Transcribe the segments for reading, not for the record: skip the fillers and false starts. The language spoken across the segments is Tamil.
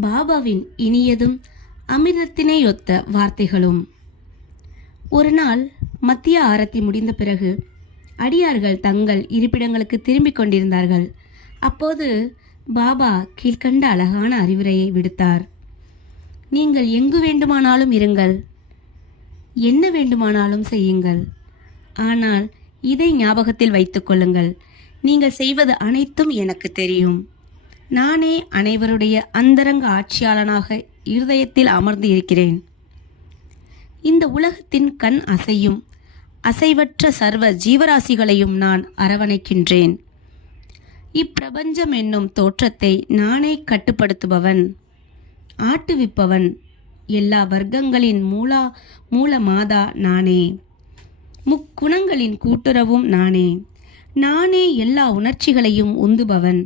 பாபாவின் இனியதும் அமிர்தத்தினையொத்த வார்த்தைகளும். ஒரு நாள் மத்திய ஆரத்தி முடிந்த பிறகு அடியார்கள் தங்கள் இருப்பிடங்களுக்கு திரும்பிக் கொண்டிருந்தார்கள். அப்போது பாபா கீழ்கண்ட அழகான அறிவுரையை விடுத்தார். நீங்கள் எங்கு வேண்டுமானாலும் இருங்கள், என்ன வேண்டுமானாலும் செய்யுங்கள். ஆனால் இதை ஞாபகத்தில் வைத்துக் கொள்ளுங்கள், நீங்கள் செய்வது அனைத்தும் எனக்கு தெரியும். நானே அனைவருடைய அந்தரங்க ஆட்சியாளனாக இருதயத்தில் அமர்ந்து இருக்கிறேன். இந்த உலகத்தின் கண் அசையும் அசைவற்ற சர்வ ஜீவராசிகளையும் நான் அரவணைக்கின்றேன். இப்பிரபஞ்சம் என்னும் தோற்றத்தை நானே கட்டுப்படுத்துபவன், ஆட்டுவிப்பவன். எல்லா வர்க்கங்களின் மூல மாதா நானே. முக்குணங்களின் கூட்டுறவும் நானே. நானே எல்லா உணர்ச்சிகளையும் உந்துபவன்,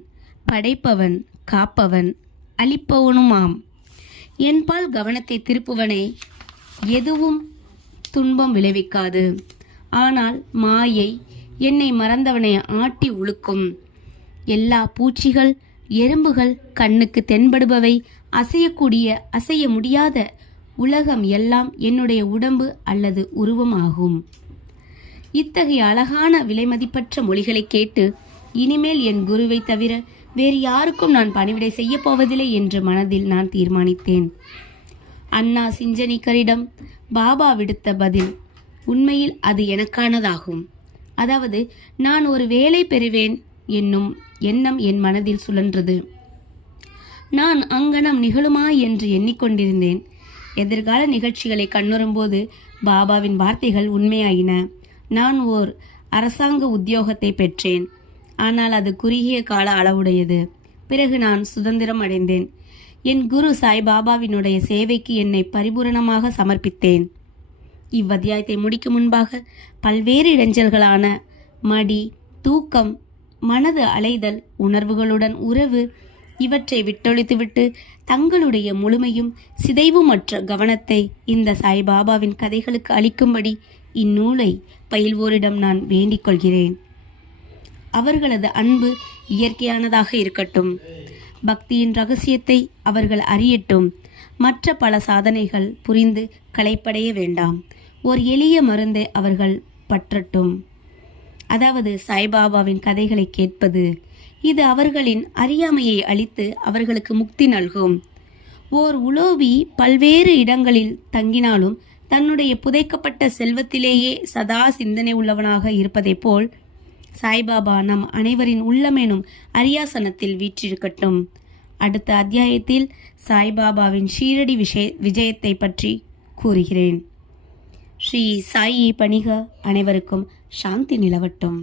படைப்பவன், காப்பவன், அளிப்பவனுமாம். என்பால் கவனத்தை திருப்புவனை எதுவும் துன்பம் விளைவிக்காது. ஆனால் மாயை என்னை மறந்தவனை ஆட்டி உழுக்கும். எல்லா பூச்சிகள், எறும்புகள், கண்ணுக்கு தென்படுபவை, அசையக்கூடிய அசைய முடியாத உலகம் எல்லாம் என்னுடைய உடம்பு அல்லது உருவமாகும். இத்தகைய அழகான விலைமதிப்பற்ற மொழிகளை கேட்டு இனிமேல் என் குருவை தவிர வேறு யாருக்கும் நான் பணிவிடை செய்ய போவதில்லை என்று மனதில் நான் தீர்மானித்தேன். அண்ணா சிஞ்சனிக்கரிடம் பாபா விடுத்த பதில் உண்மையில் அது எனக்கானதாகும். அதாவது நான் ஒரு வேலை பெறுவேன் என்னும் எண்ணம் என் மனதில் சுழன்றது. நான் அங்கனம் நிகழுமா என்று எண்ணிக்கொண்டிருந்தேன். எதிர்கால நிகழ்ச்சிகளை கண்ணுறும்போது பாபாவின் வார்த்தைகள் உண்மையாயின. நான் ஓர் அரசாங்க உத்தியோகத்தை பெற்றேன். ஆனால் அது குறுகிய கால அளவுடையது. பிறகு நான் சுதந்திரம் அடைந்தேன். என் குரு சாய்பாபாவினுடைய சேவைக்கு என்னை பரிபூரணமாக சமர்ப்பித்தேன். இவ்வத்தியாயத்தை முடிக்கும் முன்பாக பல்வேறு இடைஞ்சல்களான மடி, தூக்கம், மனது அலைதல், உணர்வுகளுடன் உறவு இவற்றை விட்டொழித்துவிட்டு தங்களுடைய முழுமையும் சிதைவுமற்ற கவனத்தை இந்த சாய்பாபாவின் கதைகளுக்கு அளிக்கும்படி இந்நூலை பயில்வோரிடம் நான் வேண்டிக் கொள்கிறேன். அவர்களது அன்பு இயற்கையானதாக இருக்கட்டும். பக்தியின் ரகசியத்தை அவர்கள் அறியட்டும். மற்ற பல சாதனைகள் புரிந்து களைப்படைய வேண்டாம். ஒரு எளிய மருந்தை அவர்கள் பற்றட்டும். அதாவது சாய்பாபாவின் கதைகளை கேட்பது. இது அவர்களின் அறியாமையை அழித்து அவர்களுக்கு முக்தி நல்கும். ஓர் உலோபி பல்வேறு இடங்களில் தங்கினாலும் தன்னுடைய புதைக்கப்பட்ட செல்வத்திலேயே சதா சிந்தனை உள்ளவனாக இருப்பதைப் போல் சாய்பாபா நம் அனைவரின் உள்ளமெனும் அரியாசனத்தில் வீற்றிருக்கட்டும். அடுத்த அத்தியாயத்தில் சாய்பாபாவின் ஷீரடி விஜயத்தை பற்றி கூறுகிறேன். ஸ்ரீ சாயி பணிக. அனைவருக்கும் சாந்தி நிலவட்டும்.